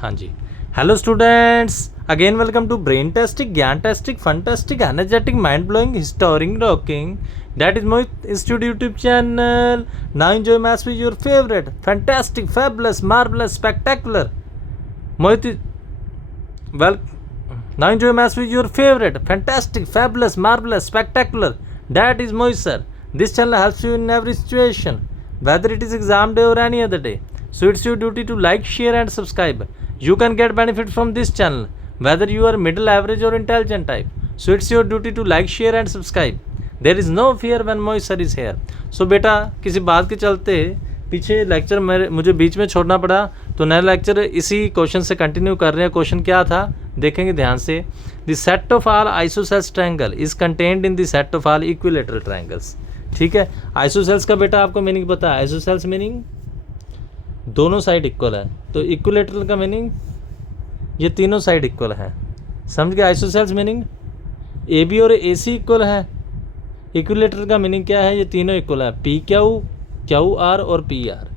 हाँ जी। Hello students, again welcome to brain tastic, gyan tastic, fantastic, energetic, mind blowing, historing, rocking, that is Mohit institute YouTube channel. Now enjoy maths with your favourite fantastic, fabulous, marvellous, spectacular Mohit. Well, now enjoy maths with your favorite fantastic, fabulous, marvelous, spectacular, that is Mohit sir. This channel helps you in every situation, whether it is exam day or any other day. So it's your duty to like, share and subscribe. You can get benefit from this channel whether you are middle, average or intelligent type. So it's your duty to like, share and subscribe. There is no fear when Mohit sir is here. So बेटा, किसी बात के चलते पीछे lecture मुझे बीच में छोड़ना पड़ा, तो नया लेक्चर इसी क्वेश्चन से कंटिन्यू कर रहे हैं. क्वेश्चन क्या था देखेंगे ध्यान से. The set of all isosceles triangle is contained in the set of all equilateral triangles. ठीक है, आइसोसेल्स का बेटा आपको मीनिंग पता है. आइसोसेल्स मीनिंग दोनों साइड इक्वल है, तो इक्विलेटरल का मीनिंग ये तीनों साइड इक्वल है. समझ गए. आइसोसेल्स मीनिंग ए बी और ए सी इक्वल है. इक्विलेटरल का मीनिंग क्या है, ये तीनों इक्वल है, पी क्यू, क्यू आर और पी आर.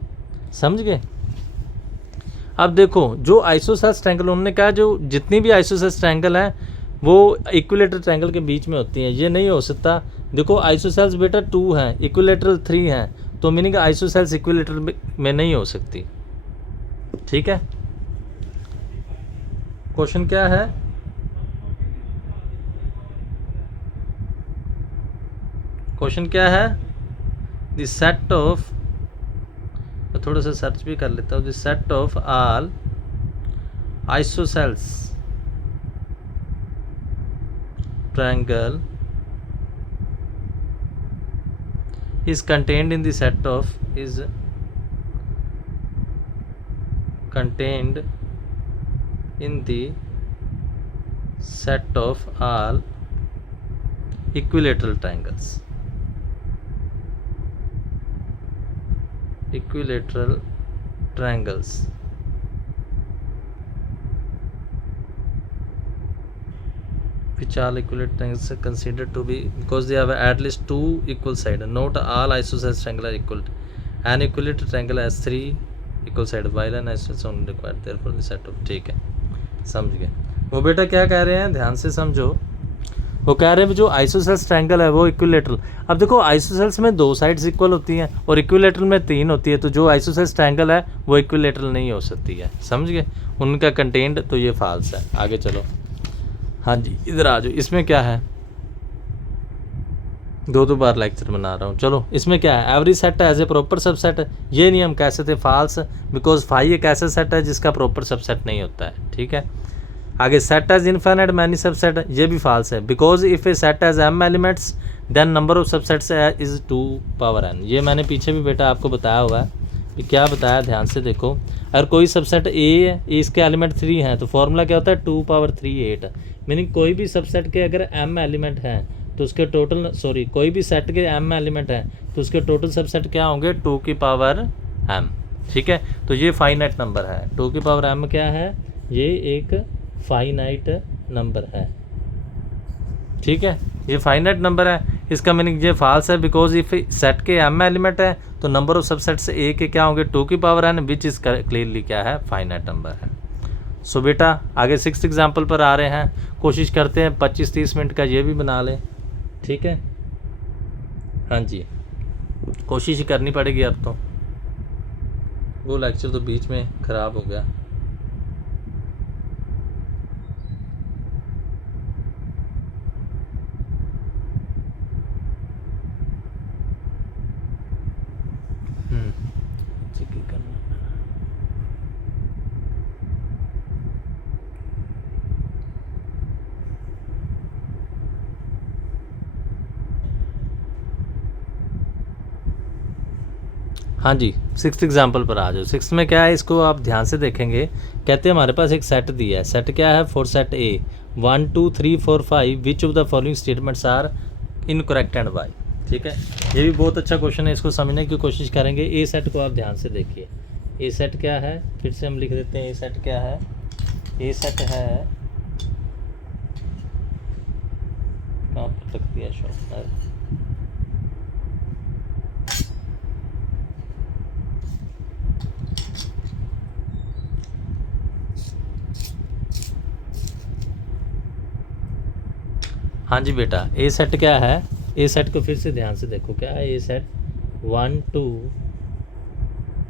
समझ गए. अब देखो, जो आइसोसेल्स ट्रायंगल उन्होंने कहा, जो जितनी भी आइसोसेल्स ट्रायंगल हैं वो इक्विलेटरल ट्रायंगल के बीच में होती हैं. ये नहीं हो सकता. देखो, आइसोसेल्स बेटा 2 हैं, इक्विलेटरल 3 हैं, तो मीनिंग आइसोसेल्स इक्विलेटरल में नहीं हो सकती. ठीक है. क्वेश्चन क्या है, क्वेश्चन क्या है, द सेट ऑफ, मैं थोड़ा सा सर्च भी कर लेता हूँ, the set of all isosceles triangle is contained in the set of is contained in the set of all equilateral triangles. Equilateral triangles which all equilateral triangles are considered to be because they have at least 2 equal sides. Not all isosceles triangles are equal. An equilateral triangle has 3 equal sides while an isosceles only required, therefore the set of. ठीक है, समझ गए. वो बेटा क्या कह रहे हैं, ध्यान से समझो. वो कह रहे हैं जो आइसोसेल्स ट्रायंगल है वो इक्विलेटरल. अब देखो, आइसोसेल्स में 2 साइड्स इक्वल होती हैं और इक्विलेटरल में 3 होती है, तो जो आइसोसेल्स ट्रायंगल है वो इक्विलेटरल नहीं हो सकती है. समझ गए. उनका कंटेंट तो ये फाल्स है. आगे चलो. हाँ जी, इधर आ जाओ. इसमें क्या है, 2 बार लेक्चर बना रहा हूँ. चलो, इसमें क्या है, every set has a proper subset. ये नहीं हम कह सकते फाल्स, बिकॉज फाई एक ऐसा सेट है जिसका प्रॉपर सबसेट नहीं होता है. ठीक है. आगे, set has infinite many subset, ये भी फाल्स है, because if a set has m elements then number of subsets is 2 power n. ये मैंने पीछे भी बेटा आपको बताया हुआ है. क्या बताया, ध्यान से देखो. अगर कोई सबसेट ए है, इसके एलिमेंट 3 हैं, तो फॉर्मूला क्या होता है, 2 पावर 3 8. मीनिंग कोई भी सबसेट के अगर m एलिमेंट हैं तो उसके टोटल, सॉरी, कोई भी सेट के m एलिमेंट हैं तो उसके टोटल सबसेट क्या होंगे, 2 की पावर m. ठीक है. तो ये फाइनाइट नंबर है. 2 की पावर m क्या है, ये एक फाइनाइट नंबर है. ठीक है, ये फाइनाइट नंबर है. इसका मीनिंग ये फाल्स है, बिकॉज इफ सेट के m एलिमेंट है तो नंबर ऑफ सबसेट से ए के क्या होंगे, 2 की power n, which is clearly क्या है, फाइनाइट नंबर है. सो बेटा, आगे 6th एग्जाम्पल पर आ रहे हैं. कोशिश करते हैं 25-30 मिनट का ये भी बना लें. ठीक है. हाँ जी, कोशिश करनी पड़ेगी. अब तो वो लेक्चर तो बीच में ख़राब हो गया. हाँ जी, 6th एग्जाम्पल पर आ जाओ. 6th में क्या है, इसको आप ध्यान से देखेंगे. कहते हैं हमारे पास एक सेट दिया है. सेट क्या है, for set A 1 2 3 4 5 which of the following statements are incorrect and why. ठीक है. ये भी बहुत अच्छा क्वेश्चन है, इसको समझने की कोशिश करेंगे. ए सेट को आप ध्यान से देखिए. ए सेट क्या है, फिर से हम लिख देते हैं. ए सेट क्या है, ए सेट है, कहाँ पर रख दिया शॉर्ट, हाँ जी बेटा, ए सेट क्या है, ए सेट को फिर से ध्यान से देखो, क्या है ए सेट, 1 2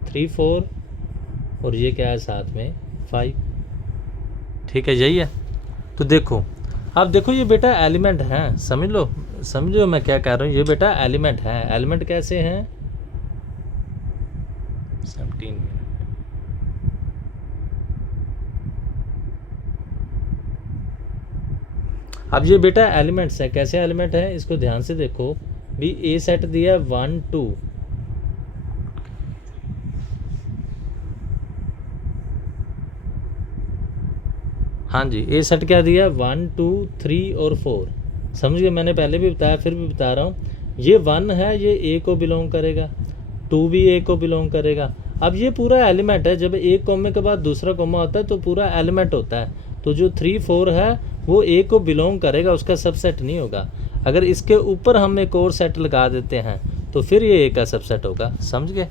3 4 और ये क्या है साथ में 5, ठीक है यही है। तो देखो, अब देखो ये बेटा एलिमेंट हैं, समझ लो, समझो मैं क्या कह रहा हूँ, ये बेटा एलिमेंट है। एलिमेंट कैसे हैं, 17 मिनट। अब ये बेटा एलिमेंट्स है, कैसे एलिमेंट है, इसको ध्यान से देखो भी। ए सेट दिया 1 2, हाँ जी, ए सेट क्या दिया 1 2 3 और 4, समझ गए। मैंने पहले भी बताया, फिर भी बता रहा हूँ, ये 1 है, ये ए को बिलोंग करेगा, 2 भी ए को बिलोंग करेगा। अब ये पूरा एलिमेंट है, जब एक कॉमे के बाद दूसरा कॉमा होता है तो पूरा एलिमेंट होता है। तो जो 3 4 है वो ए को बिलोंग करेगा, उसका सबसेट नहीं होगा। अगर इसके ऊपर हम एक और सेट लगा देते हैं तो फिर ये ए का सबसेट होगा, समझ गए।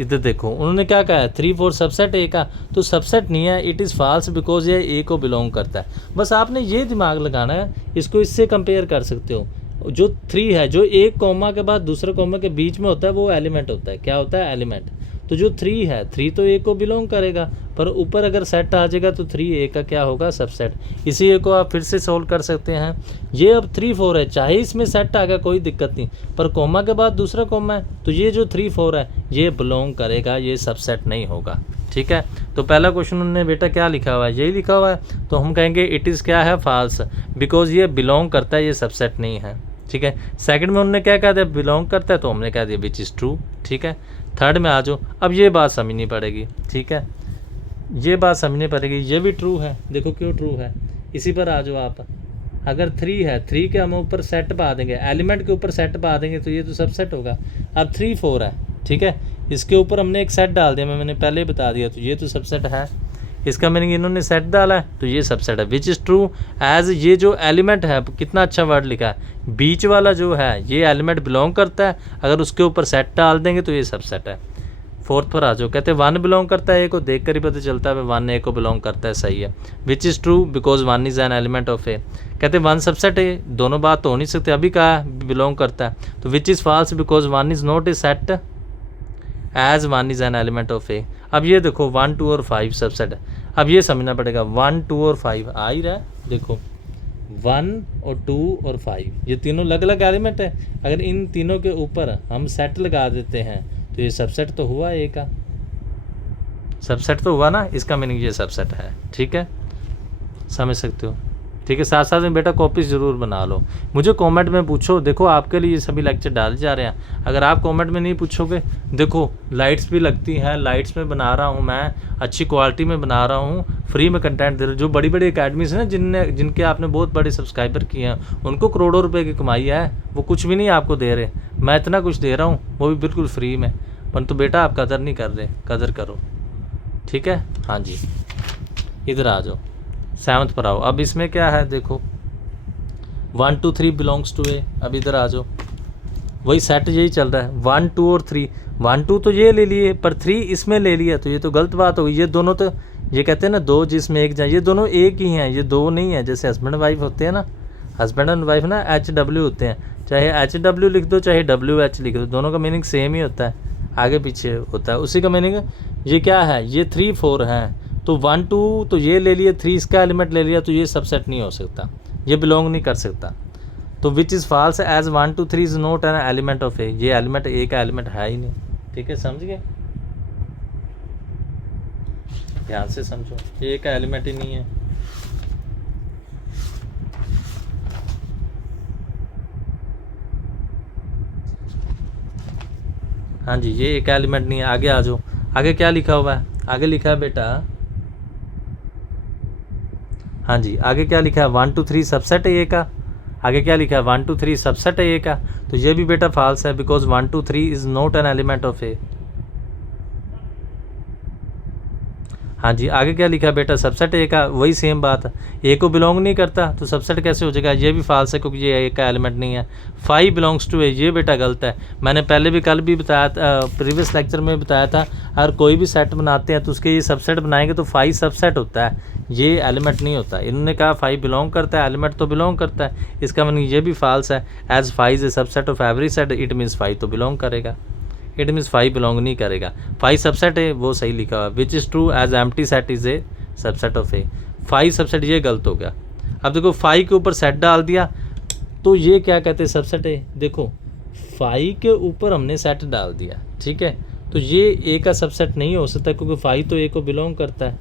इधर देखो उन्होंने क्या कहा है, 3 4 सबसेट ए का, तो सबसेट नहीं है, इट इज़ फॉल्स बिकॉज ये ए को बिलोंग करता है। बस आपने ये दिमाग लगाना है, इसको इससे कंपेयर कर सकते हो। जो 3 है, जो एक कॉमा के बाद दूसरे कॉमा के बीच में होता है वो एलिमेंट होता है, क्या होता है, एलिमेंट। तो जो 3 है, 3 तो ए को बिलोंग करेगा, पर ऊपर अगर सेट आ जाएगा तो 3 ए का क्या होगा, सबसेट। इसी ए को आप फिर से सोल्व कर सकते हैं। ये अब 3 4 है, चाहे इसमें सेट आ गया कोई दिक्कत नहीं, पर कॉमा के बाद दूसरा कॉमा है, तो ये जो 3 4 है ये बिलोंग करेगा, ये सबसेट नहीं होगा, ठीक है। तो पहला क्वेश्चन उन्होंने बेटा क्या लिखा हुआ है, यही लिखा हुआ है, तो हम कहेंगे इट इज़ क्या है, फॉल्स, बिकॉज ये बिलोंग करता है, ये सबसेट नहीं है, ठीक है। सेकंड में उन्होंने क्या कहा दिया, बिलोंग करता है, तो हमने कह दिया विच इज़ ट्रू, ठीक है। थर्ड में आ जाओ, अब ये बात समझनी पड़ेगी, ठीक है, ये बात समझनी पड़ेगी, ये भी ट्रू है, देखो क्यों ट्रू है, इसी पर आ जाओ आप। अगर 3 है, 3 के हम ऊपर सेट पा देंगे, एलिमेंट के ऊपर सेट पा देंगे तो ये तो सबसेट होगा। अब 3 4 है, ठीक है, इसके ऊपर हमने एक सेट डाल दिया, मैंने पहले ही बता दिया, तो ये तो सबसेट है। इसका मीनिंग इन्होंने सेट डाला है तो ये सबसेट है, विच इज़ ट्रू एज ये जो एलिमेंट है, कितना अच्छा वर्ड लिखा है, बीच वाला जो है ये एलिमेंट बिलोंग करता है, अगर उसके ऊपर सेट डाल देंगे तो ये सबसेट है। फोर्थ पर आ जाओ, कहते हैं 1 बिलोंग करता है ए को, देख कर ही पता चलता है 1 ए को बिलोंग करता है, सही है। Which is true because 1 is an element of A, कहते हैं 1 सबसेट है, दोनों बात तो हो नहीं सकते, अभी कहा बिलोंग करता है, तो which is false because 1 is not a set as 1 is an element of A. अब ये देखो 1 2 और 5 सबसेट है, अब ये समझना पड़ेगा, 1 2 और 5 आ ही रहा है, देखो 1 और 2 और 5 ये तीनों अलग अलग एलिमेंट है, अगर इन तीनों के ऊपर हम सेट लगा देते हैं तो ये सबसेट तो हुआ ए का, सबसेट तो हुआ ना, इसका मीनिंग ये सबसेट है, ठीक है, समझ सकते हो, ठीक है। साथ साथ में बेटा कॉपीज ज़रूर बना लो, मुझे कमेंट में पूछो, देखो आपके लिए ये सभी लेक्चर डाले जा रहे हैं, अगर आप कमेंट में नहीं पूछोगे, देखो लाइट्स भी लगती हैं, लाइट्स में बना रहा हूँ मैं, अच्छी क्वालिटी में बना रहा हूँ, फ्री में कंटेंट दे रहा हूँ। जो बड़ी बड़ी अकेडमीज़ हैं ना, जिनके आपने बहुत बड़े सब्सक्राइबर किए हैं, उनको करोड़ों रुपये की कमाई है, वो कुछ भी नहीं आपको दे रहे, मैं इतना कुछ दे रहा हूँ, वो भी बिल्कुल फ्री में, परंतु बेटा आप कदर नहीं कर रहे, कदर करो, ठीक है। हाँ जी, इधर आ जाओ, 7th पर आओ। अब इसमें क्या है, देखो 1 2 3 बिलोंग्स टू ए, अब इधर आ जाओ, वही सेट यही चल रहा है, 1 2 और 3, 1 2 तो ये ले लिए, पर 3 इसमें ले लिया, तो ये तो गलत बात होगी, ये दोनों तो, ये कहते हैं ना दो जिसमें एक जाए, ये दोनों एक ही हैं, ये दो नहीं है। जैसे हस्बैंड वाइफ होते हैं ना, हस्बैंड एंड वाइफ ना HW होते हैं, चाहे HW लिख दो चाहे WH लिख दो, दोनों का मीनिंग सेम ही होता है, आगे पीछे होता है, उसी का मीनिंग। ये क्या है, ये 3 4 हैं, तो 1 2 तो ये ले लिया, 3 इसका एलिमेंट ले लिया, तो ये सबसेट नहीं हो सकता, ये बिलोंग नहीं कर सकता, तो which is false as 1 2 3 is not an element of A, ये एलिमेंट ए का एलिमेंट है ही नहीं, ठीक है, समझ गए, ध्यान से समझो, ये ए का एलिमेंट ही नहीं है। हाँ जी, ये एक एलिमेंट नहीं है। आगे आ जाओ, आगे क्या लिखा हुआ है, आगे लिखा है बेटा, हाँ जी, आगे क्या लिखा है, 1 2 3 सबसेट है ए का, आगे क्या लिखा है, 1 2 3 सबसेट है ए का, तो ये भी बेटा फॉल्स है, because 1 2 3 is not an element of A. हाँ जी, आगे क्या लिखा है बेटा, सबसेट ए का वही सेम बात है, ए को बिलोंग नहीं करता तो सबसेट कैसे हो जाएगा, ये भी फाल्स है क्योंकि ये ए का एलिमेंट नहीं है। 5 बिलोंग्स टू ए, ये बेटा गलत है। मैंने पहले भी कल भी बताया था, प्रीवियस लेक्चर में बताया था, अगर कोई भी सेट बनाते हैं तो उसके ये सबसेट बनाएंगे तो 5 सबसेट होता है, ये एलिमेंट नहीं होता। इन्होंने कहा 5 बिलोंग करता है, एलिमेंट तो बिलोंग करता है, इसका मतलब ये भी फाल्स है। As 5 is a subset of every set, it means 5 to belong करेगा, इट मीन्स 5 बिलोंग नहीं करेगा। 5 सबसेट है वो सही लिखा हुआ, which is true as empty set is a subset of A. 5 subset ये गलत हो गया। अब देखो 5 के ऊपर सेट डाल दिया तो ये क्या कहते हैं, सबसेट है। देखो 5 के ऊपर हमने सेट डाल दिया, ठीक है, तो ये ए का सबसेट नहीं हो सकता क्योंकि 5 तो ए को बिलोंग करता है,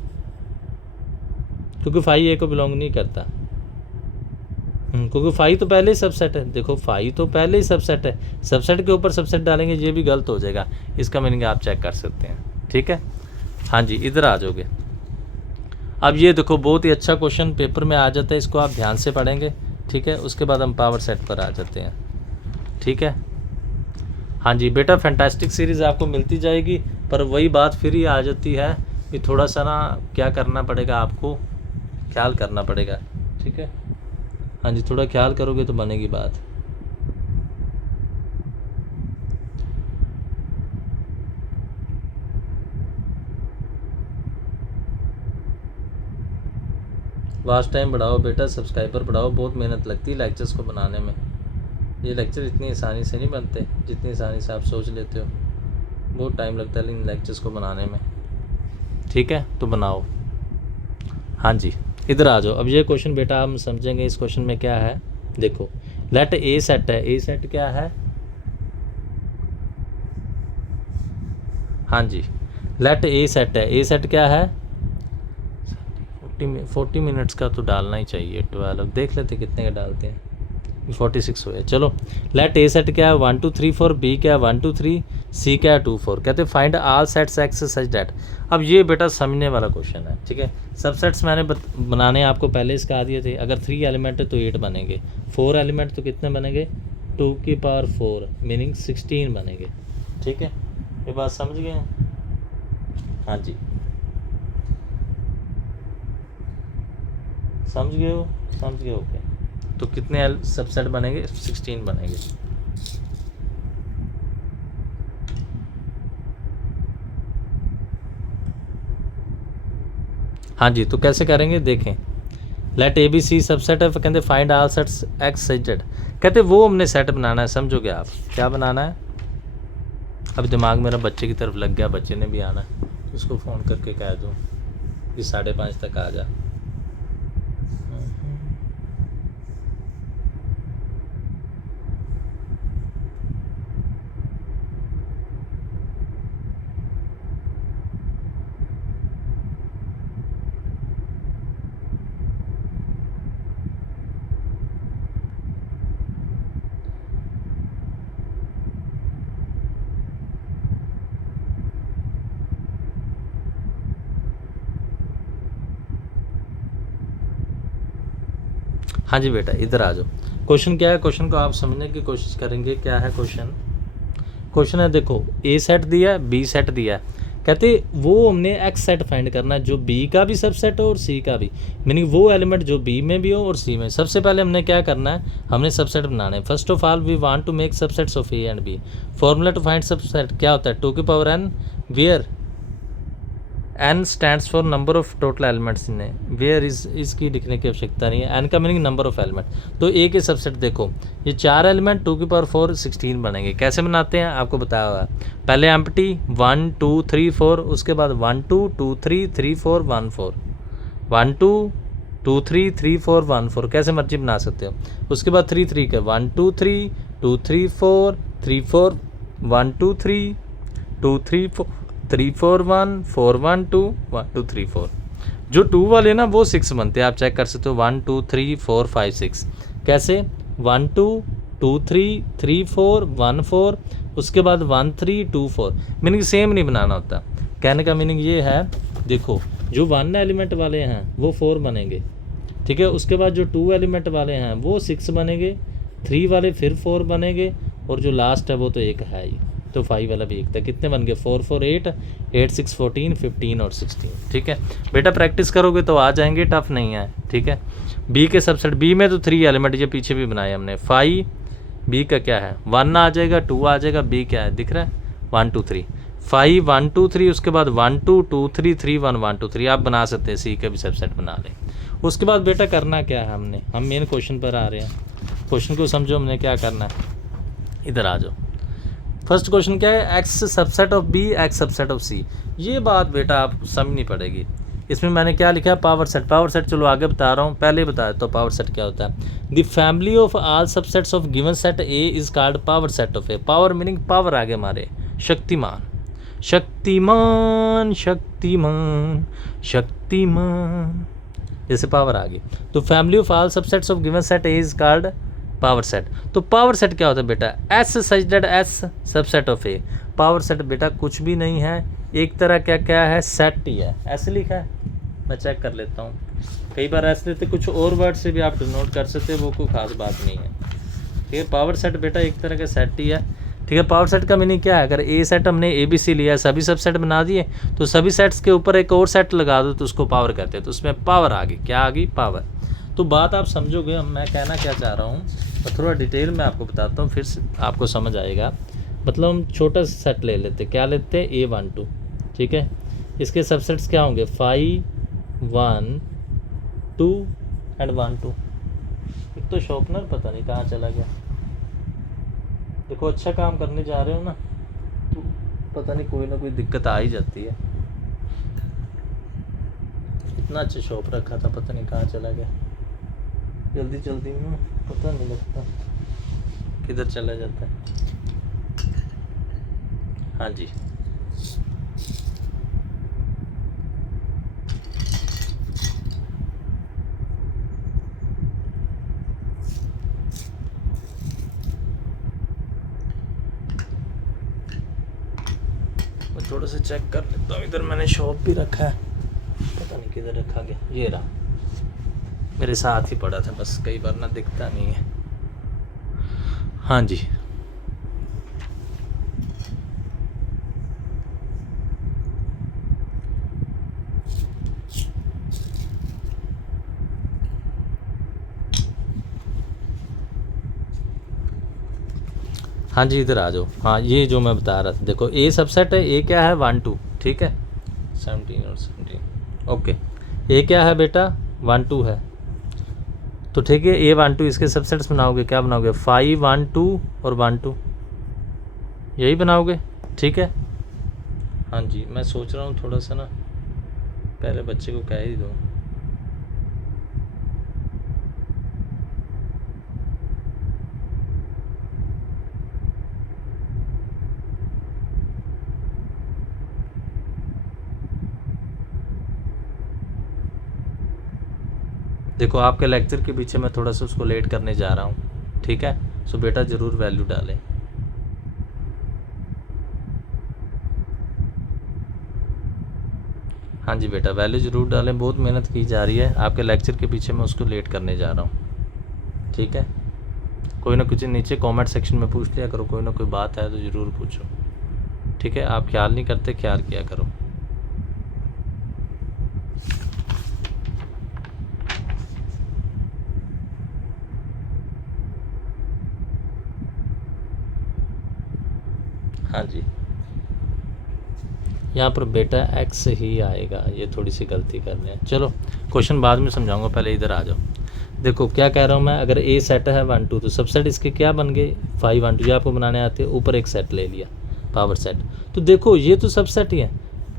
क्योंकि 5 ए को बिलोंग नहीं करता, क्योंकि 5 तो पहले ही सबसेट है। देखो 5 तो पहले ही सबसेट है, सबसेट के ऊपर सबसेट डालेंगे ये भी गलत हो जाएगा। इसका मीनिंग आप चेक कर सकते हैं, ठीक है। हाँ जी, इधर आ जाओगे। अब ये देखो बहुत ही अच्छा क्वेश्चन पेपर में आ जाता है, इसको आप ध्यान से पढ़ेंगे, ठीक है। उसके बाद हम पावर सेट पर आ जाते हैं, ठीक है। हाँ जी बेटा, फैंटास्टिक सीरीज़ आपको मिलती जाएगी, पर वही बात फिर ही आ जाती है कि थोड़ा सा ना क्या करना पड़ेगा, आपको ख्याल करना पड़ेगा, ठीक है। हाँ जी, थोड़ा ख्याल करोगे तो बनेगी बात। वाच टाइम बढ़ाओ बेटा, सब्सक्राइबर बढ़ाओ, बहुत मेहनत लगती है लेक्चर्स को बनाने में। ये लेक्चर इतनी आसानी से नहीं बनते जितनी आसानी से आप सोच लेते हो, बहुत टाइम लगता है इन लेक्चर्स को बनाने में, ठीक है। तो बनाओ। हाँ जी, इधर आ जाओ। अब ये क्वेश्चन बेटा हम समझेंगे, इस क्वेश्चन में क्या है। देखो लेट ए सेट है, ए सेट क्या है, हाँ जी, लेट ए सेट है, ए सेट क्या है, 40 मिनट्स का तो डालना ही चाहिए। 12 देख लेते कितने का डालते हैं, 46 हुए। चलो लेट ए सेट क्या है, 1 2 3 4, बी क्या है 1 2 3, सी क्या है 2 4। कहते हैं find all sets X such that. अब ये बेटा समझने वाला क्वेश्चन है, ठीक है। सबसेट्स मैंने बनाने आपको पहले इसका दिए थे। अगर 3 एलिमेंट है तो 8 बनेंगे, 4 एलिमेंट तो कितने बनेंगे, 2 की पावर 4 मीनिंग 16 बनेंगे, ठीक है। ये बात समझ गए हैं, हाँ जी, समझ गए हो, समझ गए हो क्या। तो कितने सबसेट बनेंगे, 16 बनेंगे। हाँ जी, तो कैसे करेंगे देखें। Let A B C subset है, कहते find all sets X such that. कहते वो हमने सेट बनाना है, समझोगे आप क्या बनाना है। अब दिमाग मेरा बच्चे की तरफ लग गया, बच्चे ने भी आना है, उसको फ़ोन करके कह दूँ कि 5:30 तक आ जा। हाँ जी बेटा, इधर आ जाओ। क्वेश्चन क्या है, क्वेश्चन को आप समझने की कोशिश करेंगे। क्या है क्वेश्चन, क्वेश्चन है देखो ए सेट दिया है, बी सेट दिया है। कहते वो हमने एक्स सेट फाइंड करना है जो बी का भी सबसेट हो और सी का भी, मीनिंग वो एलिमेंट जो बी में भी हो और सी में। सबसे पहले हमने क्या करना है, हमने सबसेट बनाना है। First of all we want to make subsets of A and B. Formula to find subset क्या होता है, 2 की power n, where n stands for number of total elements in A. Where is इसकी लिखने की आवश्यकता नहीं है, n का मीनिंग नंबर ऑफ एलिमेंट। तो ए के सबसेट देखो, ये 4 एलिमेंट 2 की पावर 4 16 बनेंगे। कैसे बनाते हैं आपको बताया हुआ है। पहले एम्प्टी 1 2 3 4, उसके बाद 1 2 2 3 3 4 1 4, 1 2 2 3 3 4 1 4, कैसे मर्जी बना सकते हो। उसके बाद 3 3 के 1 2 3 2 3 4 3 4 1 2 3 2 3 4 3 4 1 4 1 2 1 2 3 4। जो 2 वाले ना वो 6 बनते हैं, आप चेक कर सकते हो। 1 2 3 4 5 6 कैसे, 1 2 2 3 3 4 1 4, उसके बाद 1 3 2 4। मीनिंग सेम नहीं बनाना होता। कहने का मीनिंग ये है, देखो जो 1 एलिमेंट वाले हैं वो 4 बनेंगे, ठीक है। उसके बाद जो 2 एलिमेंट वाले हैं वो 6 बनेंगे, 3 वाले फिर 4 बनेंगे, और जो लास्ट है वो तो एक है ही। तो 5 वाला भी 1 था। कितने बन गए? 4 4 8, 8 6 14, 15 और 16। ठीक है बेटा, प्रैक्टिस करोगे तो आ जाएंगे, टफ नहीं है। ठीक है, बी के सबसेट, बी में तो 3 एलिमेंट ये पीछे भी बनाए हमने। 5 बी का क्या है? 1 आ जाएगा, 2 आ जाएगा, बी क्या है दिख रहा है? 1 2 3। 5 1 2 3, उसके बाद 1 2 2 3 3 1 1 2 3। आप बना सकते हैं, सी का भी सबसेट बना लें। उसके बाद बेटा करना क्या है हमने, हम मेन क्वेश्चन पर आ रहे हैं। क्वेश्चन को समझो, हमने क्या करना है, इधर आ जाओ। फर्स्ट क्वेश्चन क्या है? X subset of B, X subset of C. ये बात बेटा आपको समझनी पड़ेगी। इसमें मैंने क्या लिखा है? Power set. पावर सेट चलो आगे बता रहा हूँ, पहले बता देता हूँ पावर सेट क्या होता है। The family of all subsets of given set A is called power set of A. Power meaning power, आगे हमारे शक्तिमान, शक्तिमान शक्तिमान शक्तिमान, जैसे पावर आ गई। तो family of all subsets of given set A is called power set. तो power set क्या होता है बेटा? S such that S subset of A. Power set बेटा कुछ भी नहीं है, एक तरह क्या क्या है? सेट ही है। ऐसे लिखा है, मैं चेक कर लेता हूँ। कई बार ऐसे लेते, कुछ और वर्ड से भी आप डिनोट कर सकते हो, वो कोई खास बात नहीं है। ठीक है, पावर सेट बेटा एक तरह का सेट ही है। ठीक है, पावर सेट का मीनिंग क्या है? अगर ए सेट हमने ए बी सी लिया, सभी सब सेट बना दिए, तो सभी सेट्स के ऊपर एक और सेट लगा दो तो उसको पावर कहते हैं। तो उसमें पावर आ गई, क्या आ गई? पावर। तो बात आप समझोगे हम मैं कहना क्या चाह रहा हूँ, और थोड़ा डिटेल में आपको बताता हूँ, फिर आपको समझ आएगा। मतलब हम छोटा सा सेट ले लेते, क्या लेते हैं? A1 2। ठीक है, इसके सबसेट्स क्या होंगे? 5 1 2 एंड 1 2। एक तो शॉर्पनर पता नहीं कहाँ चला गया। देखो अच्छा काम करने जा रहे हो ना, तो पता नहीं कोई ना कोई दिक्कत आ ही जाती है। इतना अच्छा शॉप रखा था, पता नहीं कहाँ चला गया। जल्दी जल्दी में पता नहीं लगता किधर चला जाता है। हाँ जी, मैं थोड़ा सा चेक कर लेता हूँ। इधर मैंने शॉप भी रखा है, पता नहीं किधर रखा गया। ये रहा, मेरे साथ ही पड़ा था, बस कई बार ना दिखता नहीं है। हाँ जी, हाँ जी इधर आ जाओ। हाँ, ये जो मैं बता रहा था, देखो ए सबसेट है। ए क्या है? 1 2। ठीक है, 17 और 17। ओके, ए क्या है बेटा? 1 2 है। तो ठीक है, A1 2 इसके सबसेट्स बनाओगे, क्या बनाओगे? 5 1 2 और 1 2, यही बनाओगे। ठीक है, हाँ जी, मैं सोच रहा हूँ थोड़ा सा ना पहले बच्चे को कह ही दूँ। देखो आपके लेक्चर के पीछे मैं थोड़ा सा उसको लेट करने जा रहा हूँ। ठीक है, सो बेटा ज़रूर वैल्यू डालें। हाँ जी बेटा, वैल्यू ज़रूर डालें, बहुत मेहनत की जा रही है। आपके लेक्चर के पीछे मैं उसको लेट करने जा रहा हूँ। ठीक है, कोई ना कुछ नीचे कमेंट सेक्शन में पूछ लिया करो, कोई ना कोई बात है तो ज़रूर पूछो। ठीक है, आप ख्याल नहीं करते, ख्याल किया करो। हाँ जी, यहाँ पर बेटा एक्स ही आएगा, ये थोड़ी सी गलती कर रहे हैं। चलो क्वेश्चन बाद में समझाऊंगा, पहले इधर आ जाओ। देखो क्या कह रहा हूँ मैं, अगर ए सेट है 1 2, तो सबसेट इसके क्या बन गए? 5 1 2। ये आपको बनाने आते हैं, ऊपर एक सेट ले लिया, पावर सेट। तो देखो ये तो सबसेट ही है,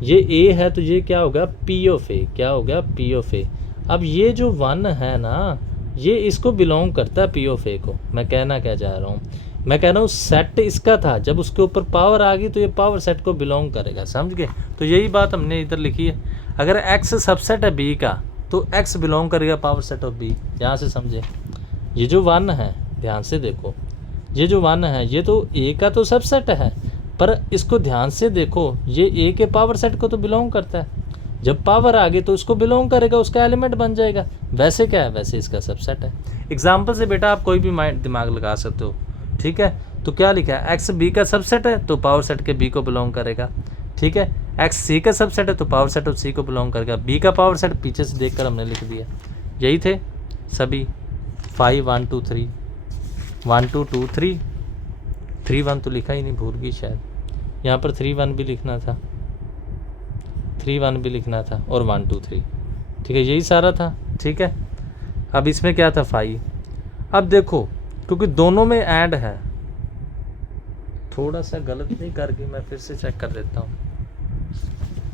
ये ए है, तो ये क्या होगा? पी ऑफ ए। क्या हो गया? P of A. अब ये जो 1 है ना, ये इसको बिलोंग करता है पी ऑफ ए को। मैं कहना क्या चाह रहा हूँ, मैं कह रहा हूँ सेट इसका था, जब उसके ऊपर पावर आ गई तो ये पावर सेट को बिलोंग करेगा। समझ गए? तो यही बात हमने इधर लिखी है। अगर एक्स सबसेट है बी का, तो एक्स बिलोंग करेगा पावर सेट ऑफ बी। यहाँ से समझे, ये जो 1 है, ध्यान से देखो, ये जो 1 है ये तो ए का तो सबसेट है, पर इसको ध्यान से देखो, ये ए के पावर सेट को तो बिलोंग करता है। जब पावर आ गई तो उसको बिलोंग करेगा, उसका एलिमेंट बन जाएगा। वैसे क्या है? वैसे इसका सबसेट है। एग्जाम्पल से बेटा आप कोई भी माइंड दिमाग लगा सकते हो। ठीक है, तो क्या लिखा है, एक्स बी का सबसेट है तो पावर सेट के बी को बिलोंग करेगा, ठीक है। एक्स सी का सबसेट है तो पावर सेट ऑफ सी को बिलोंग करेगा। बी का पावर सेट पीछे से देखकर हमने लिख दिया, यही थे सभी 5 1 2 3 1 2 2 3 3 1 तो लिखा ही नहीं, भूल गई शायद, यहाँ पर 3 1 भी लिखना था, 3 1 भी लिखना था और 1 2 3, ठीक है, यही सारा था, ठीक है। अब इसमें क्या था 5। अब देखो क्योंकि दोनों में ऐड है, थोड़ा सा गलत नहीं कर गई, मैं फिर से चेक कर देता हूँ,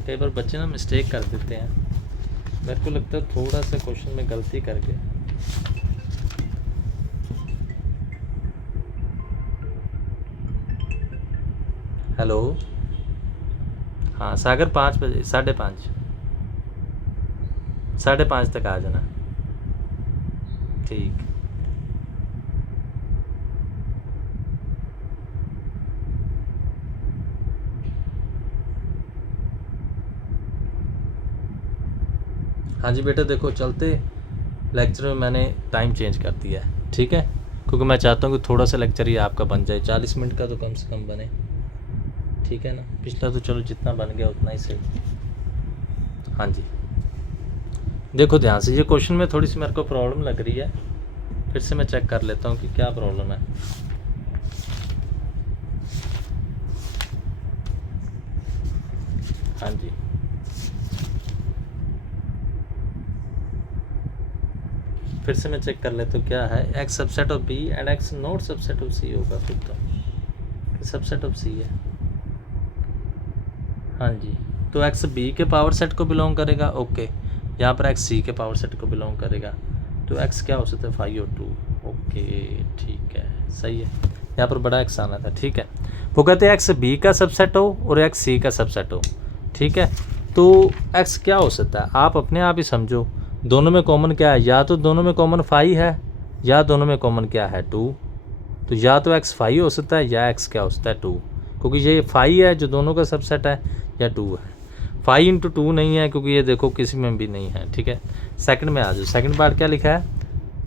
कई बार बच्चे ना मिस्टेक कर देते हैं, मेरे को लगता है थोड़ा सा क्वेश्चन में गलती कर गए। हेलो, हाँ सागर 5 बजे 5:30 5:30 तक आ जाना, ठीक। हाँ जी बेटा, देखो चलते लेक्चर में मैंने टाइम चेंज कर दिया है, ठीक है, क्योंकि मैं चाहता हूँ कि थोड़ा सा लेक्चर ही आपका बन जाए, 40 मिनट का तो कम से कम बने, ठीक है ना। पिछला तो चलो जितना बन गया उतना ही सही। हाँ जी, देखो ध्यान से, ये क्वेश्चन में थोड़ी सी मेरे को प्रॉब्लम लग रही है, फिर से मैं चेक कर लेता हूँ कि क्या प्रॉब्लम है। हाँ जी, फिर से मैं चेक कर लेता हूँ क्या है, X subset of B and X not subset of C होगा, फिर तो सबसेट ऑफ सी है। हाँ जी, तो एक्स बी के पावर सेट को बिलोंग करेगा, ओके, यहाँ पर एक्स सी के पावर सेट को बिलोंग करेगा, तो एक्स क्या हो सकता है 5 और 2, ओके ठीक है, सही है, यहाँ पर बड़ा एक्स आना था, ठीक है। वो कहते हैं एक्स बी का सबसेट हो और एक्स सी का सबसेट हो, ठीक है, तो एक्स क्या हो सकता है, आप अपने आप ही समझो, दोनों में कॉमन क्या है, या तो दोनों में कॉमन 5 है, या दोनों में कॉमन क्या है 2, तो या तो एक्स 5 हो सकता है या एक्स क्या हो सकता है 2, क्योंकि ये 5 है जो दोनों का सबसेट है, या 2 है, 5 इंटू 2 नहीं है क्योंकि ये देखो किसी में भी नहीं है, ठीक है। सेकंड में आ जाओ, सेकंड पार्ट क्या लिखा है,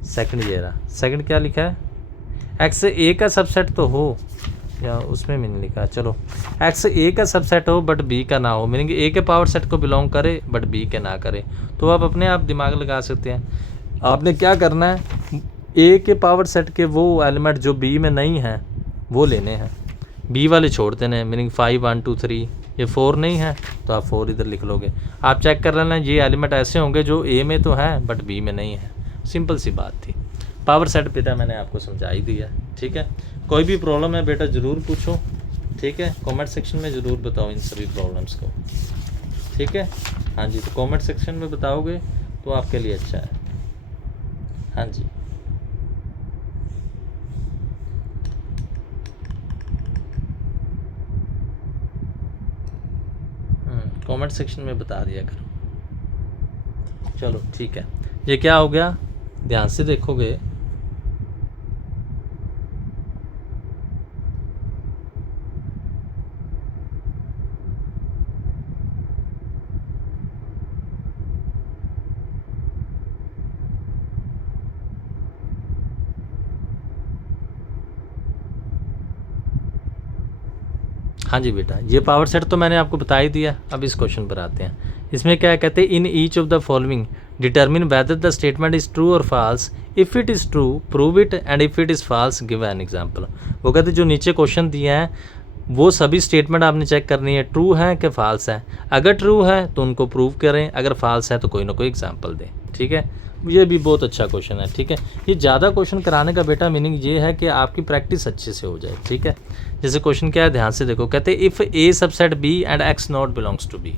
सेकंड ये रहा, सेकंड क्या लिखा है, एक्स ए का सबसेट तो हो, या उसमें भी नहीं लिखा, चलो एक्स ए का सबसेट हो बट बी का ना हो, मीनिंग ए के पावर सेट को बिलोंग करे बट बी के ना करे, तो आप अपने आप दिमाग लगा सकते हैं। आपने क्या करना है, ए के पावर सेट के वो एलिमेंट जो बी में नहीं हैं वो लेने हैं, बी वाले छोड़ देने हैं, मीनिंग 5 1 2 3, ये 4 नहीं है तो आप 4 इधर लिख लोगे। आप चेक कर लेना, ये एलिमेंट ऐसे होंगे जो ए में तो हैं बट बी में नहीं है, सिंपल सी बात थी। पावर सेट बेटा मैंने आपको समझा ही दिया, ठीक है। कोई भी प्रॉब्लम है बेटा ज़रूर पूछो, ठीक है, कमेंट सेक्शन में ज़रूर बताओ इन सभी प्रॉब्लम्स को, ठीक है। हाँ जी, तो कमेंट सेक्शन में बताओगे तो आपके लिए अच्छा है। हाँ जी, कमेंट सेक्शन में बता दिया करो। चलो ठीक है, ये क्या हो गया, ध्यान से देखोगे, हाँ जी बेटा, ये पावर सेट तो मैंने आपको बता ही दिया। अब इस क्वेश्चन पर आते हैं, इसमें क्या कहते हैं, in each of the following determine whether the statement is true और false, if it is true prove it and if it is false give an example. वो कहते हैं जो नीचे क्वेश्चन दिए हैं वो सभी स्टेटमेंट आपने चेक करनी है, ट्रू है कि फॉल्स है, अगर ट्रू है तो उनको प्रूव करें, अगर फॉल्स है तो कोई ना कोई एग्जाम्पल दें, ठीक है। ये भी बहुत अच्छा क्वेश्चन है, ठीक है। ये ज़्यादा क्वेश्चन कराने का बेटा मीनिंग ये है कि आपकी प्रैक्टिस अच्छे से हो जाए, ठीक है। जैसे क्वेश्चन क्या है, ध्यान से देखो, कहते हैं if A subset B and X not belongs to B,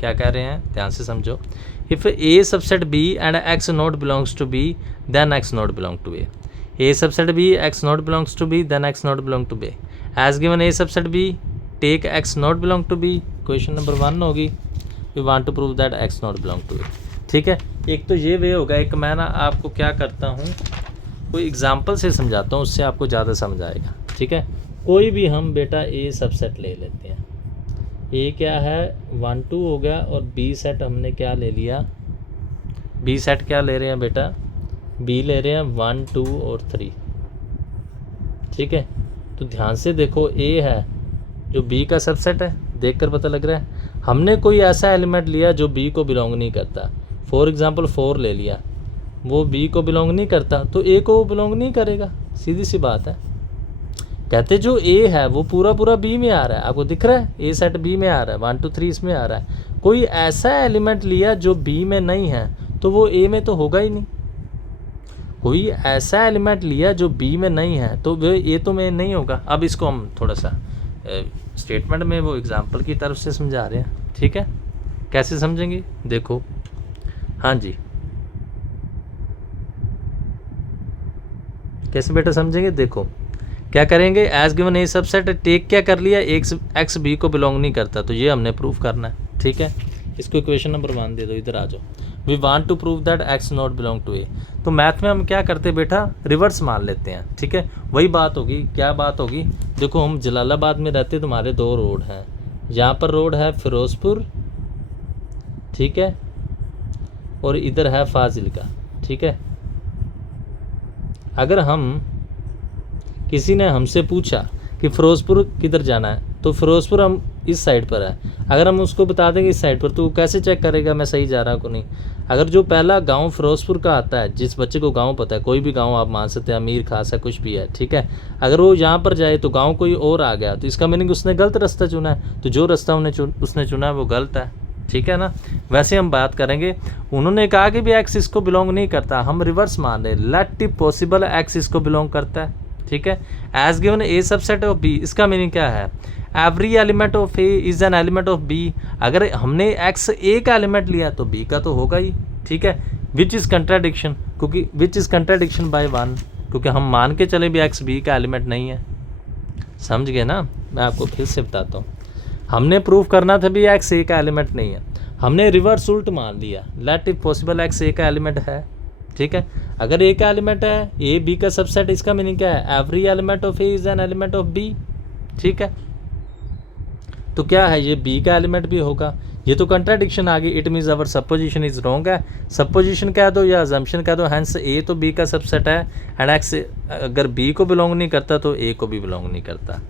क्या कह रहे हैं ध्यान से समझो, if A subset B and X not belongs to B then X not belong to A subset B X not belongs to B then X not belong to B, as given A subset B take X not belong to B, question number 1 होगी, we want to prove that X not belong to ए, ठीक है। एक तो ये वे होगा, एक मैं ना आपको क्या करता हूँ, कोई एग्जाम्पल से समझाता हूँ, उससे आपको ज़्यादा समझ आएगा, ठीक है। कोई भी हम बेटा ए सबसेट ले लेते हैं, ए क्या है 1 2 हो गया, और बी सेट हमने क्या ले लिया, बी सेट क्या ले रहे हैं बेटा, बी ले रहे हैं 1 2 और 3, ठीक है। तो ध्यान से देखो, ए है जो बी का सबसेट है, देखकर पता लग रहा है। हमने कोई ऐसा एलिमेंट लिया जो बी को बिलोंग नहीं करता, फॉर एग्जांपल 4 ले लिया, वो बी को बिलोंग नहीं करता तो ए को बिलोंग नहीं करेगा, सीधी सी बात है। कहते जो ए है वो पूरा पूरा बी में आ रहा है, आपको दिख रहा है ए सेट बी में आ रहा है, 1 2 3 इसमें आ रहा है। कोई ऐसा एलिमेंट लिया जो बी में नहीं है तो वो ए में तो होगा ही नहीं। कोई ऐसा एलिमेंट लिया जो बी में नहीं है तो वो ए तो में नहीं होगा। अब इसको हम थोड़ा सा स्टेटमेंट में वो एग्जांपल की तरफ से समझा रहे हैं, ठीक है। कैसे समझेंगे देखो, हाँ जी, कैसे बेटा समझेंगे देखो, क्या करेंगे, as given A subset take क्या कर लिया, एक्स बी को बिलोंग नहीं करता, तो ये हमने प्रूव करना है, ठीक है। इसको इक्वेशन नंबर 1 दे दो, इधर आ जाओ। We want to prove that X not belong to A. तो मैथ में हम क्या करते हैं बेटा, रिवर्स मान लेते हैं, ठीक है। वही बात होगी, क्या बात होगी, देखो हम जलालाबाद में रहते, तुम्हारे 2 रोड हैं, यहाँ पर रोड है फिरोजपुर, ठीक है, और इधर है फाजिल्का, ठीक है। अगर हम किसी ने हमसे पूछा कि फिरोजपुर किधर जाना है, तो फिरोजपुर हम इस साइड पर है, अगर हम उसको बता देंगे इस साइड पर, तो वो कैसे चेक करेगा मैं सही जा रहा हूँ नहीं। अगर जो पहला गांव फिरोजपुर का आता है, जिस बच्चे को गांव पता है, कोई भी गांव आप मान सकते हैं, अमीर खास है, कुछ भी है, ठीक है, अगर वो यहाँ पर जाए तो गाँव कोई और आ गया, तो इसका मीनिंग उसने गलत रास्ता चुना है, तो जो रास्ता उसने चुना है वो गलत है, ठीक है ना। वैसे हम बात करेंगे, उन्होंने कहा कि भी एक्स इसको बिलोंग नहीं करता, हम रिवर्स मान रहे, लेट इट पॉसिबल एक्स इसको बिलोंग करता है, ठीक है। As given A subset of B, इसका मीनिंग क्या है, every element of A is an element of B. अगर हमने एक्स ए का एलिमेंट लिया तो बी का तो होगा ही, ठीक है। विच इज़ कंट्राडिक्शन, क्योंकि विच इज़ कंट्राडिक्शन बाय 1, क्योंकि हम मान के चले भी एक्स बी का एलिमेंट नहीं है, समझ गए ना। मैं आपको फिर से बताता हूँ, हमने प्रूव करना था भी एक्स ए का एलिमेंट नहीं है, हमने रिवर्स उल्ट मान लिया, लेट इट पॉसिबल एक्स ए का एलिमेंट है, ठीक है। अगर ए का एलिमेंट है, ए बी का सबसेट, इसका मीनिंग क्या है, every element of A is an element of B, ठीक है। तो क्या है, ये बी का एलिमेंट भी होगा, ये तो कंट्राडिक्शन आ गई, it means our supposition is wrong है, सपोजिशन कह दो या अजम्पशन कह दो, हैंस ए तो बी का सबसेट है, एंड एक्स अगर बी को बिलोंग नहीं करता तो ए को भी बिलोंग नहीं करता,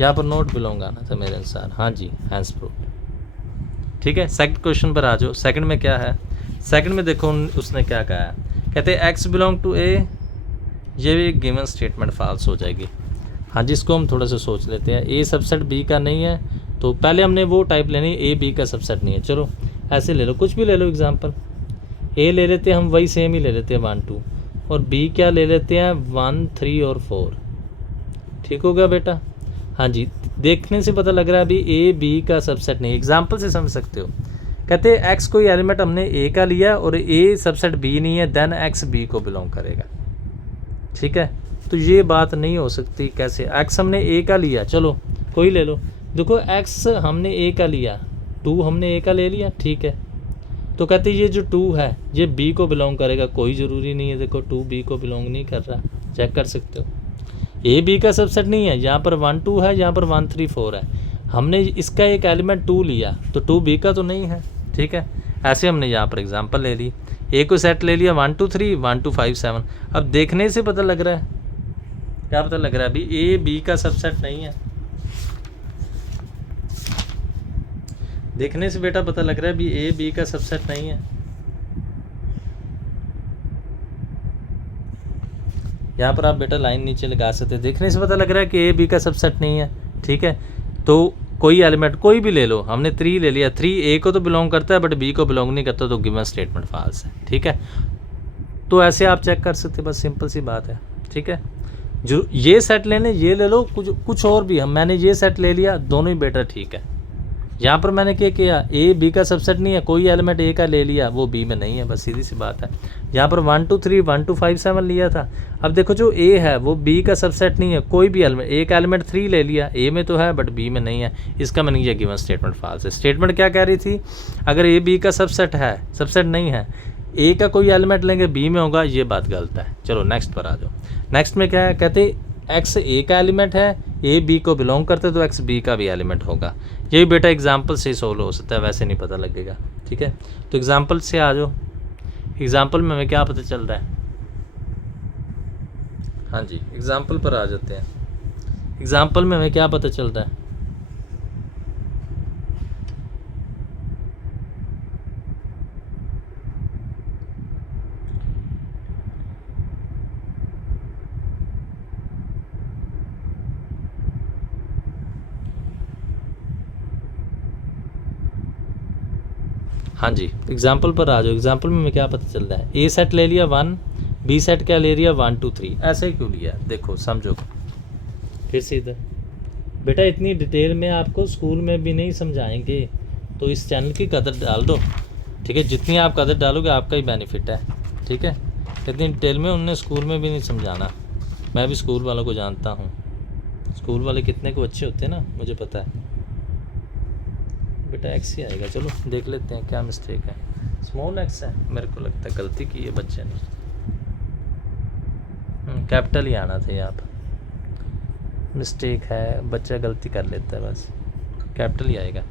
यहाँ पर नॉट बिलोंग आना था मेरे अनुसार, हाँ जी, हैंस प्रूव, ठीक है। सेकंड क्वेश्चन पर आ जाओ, सेकंड में क्या है, सेकंड में देखो उसने क्या कहा है, कहते हैं एक्स बिलोंग टू ए, ये भी एक गिवन स्टेटमेंट फॉल्स हो जाएगी। हाँ जी, इसको हम थोड़ा सा सोच लेते हैं, ए सबसेट बी का नहीं है, तो पहले हमने वो टाइप लेनी, ए बी का सबसेट नहीं है, चलो ऐसे ले लो, कुछ भी ले लो एग्जांपल, ए ले लेते हैं हम, वही सेम ही ले लेते हैं 1 2, और बी क्या ले लेते हैं 1 3 और 4, ठीक हो गया बेटा। हाँ जी, देखने से पता लग रहा है अभी ए बी का सबसेट नहीं, एग्जाम्पल से समझ सकते हो। कहते हैं एक्स कोई एलिमेंट हमने ए का लिया और ए सबसेट बी नहीं है, देन एक्स बी को बिलोंग करेगा, ठीक है। तो ये बात नहीं हो सकती, कैसे, एक्स हमने ए का लिया, चलो कोई ले लो, देखो एक्स हमने ए का लिया, 2 हमने ए का ले लिया, ठीक है, तो कहते ये जो 2 है ये बी को बिलोंग करेगा, कोई ज़रूरी नहीं है, देखो 2 बी को बिलोंग नहीं कर रहा, चेक कर सकते हो, ए बी का सबसेट नहीं है, यहाँ पर 1 2 है, यहाँ पर 1 3 4 है, हमने इसका एक एलिमेंट 2 लिया तो 2 बी का तो नहीं है, ठीक है। ऐसे हमने यहाँ पर एग्जांपल ले ली, ए को सेट ले लिया 1 2 3 1 2 5 7, अब देखने से पता लग रहा है, क्या पता लग रहा है, अभी ए बी का सबसेट नहीं है, देखने से बेटा पता लग रहा है अभी ए बी का सबसेट नहीं है, यहाँ पर आप बेटा लाइन नीचे लगा सकते हैं, देखने से पता लग रहा है कि ए बी का सबसेट नहीं है, ठीक है। तो कोई एलिमेंट कोई भी ले लो, हमने 3 ले लिया, 3 ए को तो बिलोंग करता है बट बी को बिलोंग नहीं करता, तो गिवन स्टेटमेंट फॉल्स है, ठीक है। तो ऐसे आप चेक कर सकते हैं, बस सिंपल सी बात है, ठीक है। जो ये सेट लेने ये ले लो, कुछ और भी, हम मैंने ये सेट ले लिया, दोनों ही बेटा ठीक है। यहाँ पर मैंने क्या किया, ए बी का सबसेट नहीं है, कोई एलिमेंट ए का ले लिया, वो बी में नहीं है, बस सीधी सी बात है। यहाँ पर 1 2 3 1 2 5 7 लिया था, अब देखो जो ए है वो बी का सबसेट नहीं है, कोई भी एलिमेंट, एक एलिमेंट 3 ले लिया, ए में तो है बट बी में नहीं है, इसका मैंने ये गिवन स्टेटमेंट फॉल्स है। स्टेटमेंट क्या कह रही थी, अगर ए बी का सबसेट है, सबसेट नहीं है, ए का कोई एलिमेंट लेंगे बी में होगा, ये बात गलत है। चलो नेक्स्ट पर आ जाओ, नेक्स्ट में क्या है, कहते एक्स ए का एलिमेंट है, ए बी को बिलोंग करते तो एक्स बी का भी एलिमेंट होगा, यही बेटा एग्जाम्पल से सोल्व हो सकता है, वैसे नहीं पता लगेगा, ठीक है। तो एग्जाम्पल से आ जाओ, एग्जाम्पल में हमें क्या पता चल रहा है, हाँ जी एग्जाम्पल पर आ जाते हैं। एग्जाम्पल में हमें क्या पता चलता है? हाँ जी, एग्जाम्पल पर आ जाओ। एग्जाम्पल में हमें क्या पता चल रहा है? ए सेट ले लिया 1, बी सेट क्या ले लिया 1 2 3। ऐसे ही क्यों लिया? देखो समझो फिर से इधर। बेटा इतनी डिटेल में आपको स्कूल में भी नहीं समझाएंगे, तो इस चैनल की कदर डाल दो, ठीक है? जितनी आप कदर डालोगे आपका ही बेनिफिट है, ठीक है? इतनी डिटेल में उनने स्कूल में भी नहीं समझाना। मैं भी स्कूल वालों को जानता हूँ, स्कूल वाले कितने को अच्छे होते हैं ना, मुझे पता है। बेटा एक्स ही आएगा, चलो देख लेते हैं क्या मिस्टेक है। स्मॉल एक्स है, मेरे को लगता है गलती की है बच्चे ने। कैपिटल ही आना था यहाँ पर। मिस्टेक है, बच्चा गलती कर लेता है, बस कैपिटल ही आएगा।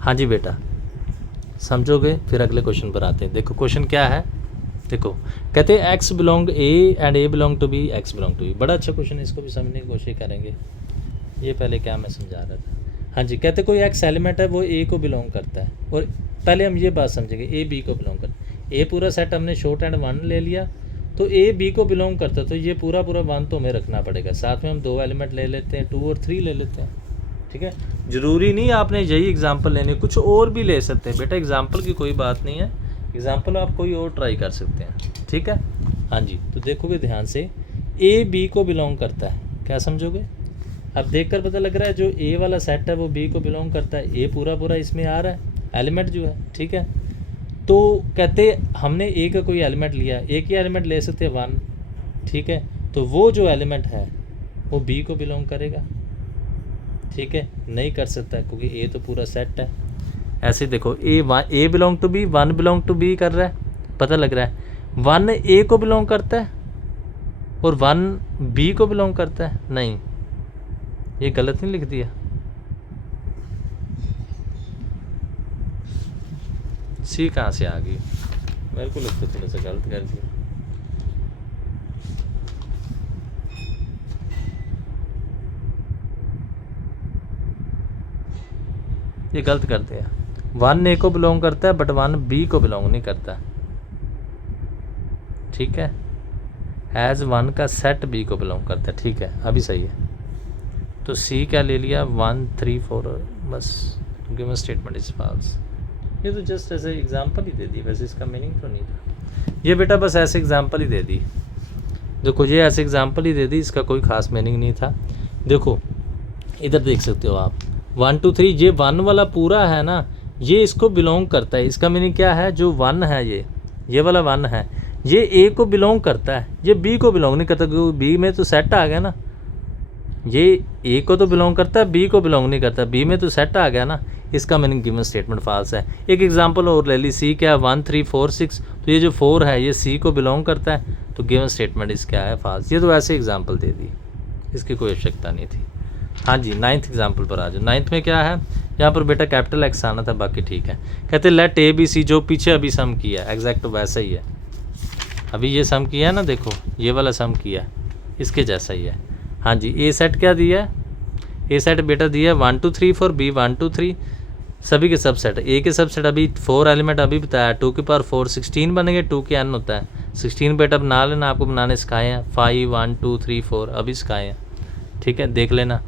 हाँ जी बेटा, समझोगे? फिर अगले क्वेश्चन पर आते हैं। देखो क्वेश्चन क्या है, देखो कहते हैं X belong A and A belong to B, X belong to B. बड़ा अच्छा क्वेश्चन है, इसको भी समझने की कोशिश करेंगे। ये पहले क्या मैं समझा रहा था। हाँ जी, कहते कोई एक्स एलिमेंट है वो ए को बिलोंग करता है, और पहले हम ये बात समझेंगे ए बी को बिलोंग करता है। ए पूरा सेट हमने शॉर्ट एंड 1 ले लिया, तो ए बी को बिलोंग करता है, तो ये पूरा 1 तो हमें रखना पड़ेगा। साथ में हम 2 एलिमेंट ले लेते हैं, 2 और 3 ले लेते हैं, ठीक है? ज़रूरी नहीं आपने यही एग्जाम्पल लेने, कुछ और भी ले सकते हैं बेटा, एग्जाम्पल की कोई बात नहीं है। एग्जाम्पल आप कोई और ट्राई कर सकते हैं, ठीक है? हाँ जी, तो देखोगे ध्यान से, ए बी को बिलोंग करता है, क्या समझोगे? अब देखकर पता लग रहा है जो ए वाला सेट है वो बी को बिलोंग करता है। ए पूरा इसमें आ रहा है एलिमेंट जो है, ठीक है? तो कहते हमने ए का कोई एलिमेंट लिया, एक ही एलिमेंट ले सकते हैं 1, ठीक है? तो वो जो एलिमेंट है वो बी को बिलोंग करेगा, ठीक है? नहीं कर सकता क्योंकि ए तो पूरा सेट है। ऐसे देखो A belong to B, 1 belong to B कर रहा है, पता लग रहा है 1 ए को बिलोंग करता है और 1 बी को बिलोंग करता है। नहीं, ये गलत नहीं लिख दिया? सी कहाँ से आ गई? मेरे को लगता है थोड़ा सा गलत कर दिया। ये गलत करते हैं। 1 ए को बिलोंग करता है बट 1 बी को बिलोंग नहीं करता, ठीक है? एज 1 का सेट बी को बिलोंग करता है, ठीक है? अभी सही है। तो सी क्या ले लिया 1 3 4, बस गिवन स्टेटमेंट इज फॉल्स। ये तो जस्ट ऐसे एग्जांपल ही दे दी, वैसे इसका मीनिंग तो नहीं था ये बेटा, बस ऐसे एग्जांपल ही दे दी। देखो ये ऐसे एग्जांपल ही दे दी, इसका कोई ख़ास मीनिंग नहीं था। देखो इधर देख सकते हो आप, 1 2 3, ये 1 वाला पूरा है ना, ये इसको बिलोंग करता है। इसका मीनिंग क्या है? जो 1 है ये वाला 1 है, ये ए को बिलोंग करता है, ये बी को बिलोंग नहीं करता, क्योंकि बी में तो सेट आ गया ना। ये ए को तो बिलोंग करता है, बी को बिलोंग नहीं करता, बी में तो सेट आ गया ना। इसका मीनिंग गिवन स्टेटमेंट फॉल्स है। एक एग्जांपल और ले ली, सी क्या है 1 3 4 6, तो ये जो 4 है ये सी को बिलोंग करता है, तो गिवन स्टेटमेंट इस क्या है? फॉल्स। ये तो ऐसे एग्जांपल दे दी, इसकी कोई आवश्यकता नहीं थी। हाँ जी, 9th एग्जांपल पर आ जाओ। 9th में क्या है? यहाँ पर बेटा कैपिटल एक्स आना था, बाकी ठीक है। कहते लेट ए बी सी, जो पीछे अभी सम किया एग्जैक्ट वैसा ही है। अभी ये सम किया है ना, देखो ये वाला सम किया, इसके जैसा ही है। हाँ जी, ए सेट क्या दिया है? ए सेट बेटा दिया है 1 2 3 4, बी 1 2 3, सभी के सबसेट। ए के सबसेट अभी 4 एलिमेंट अभी बताया, 2 की पावर 4 16 बनेंगे, 2 के n होता है 16। बेटा बना लेना, आपको बनाने सिखाए हैं 5 1 2 3 4 अभी सिखाए हैं, ठीक है? देख लेना।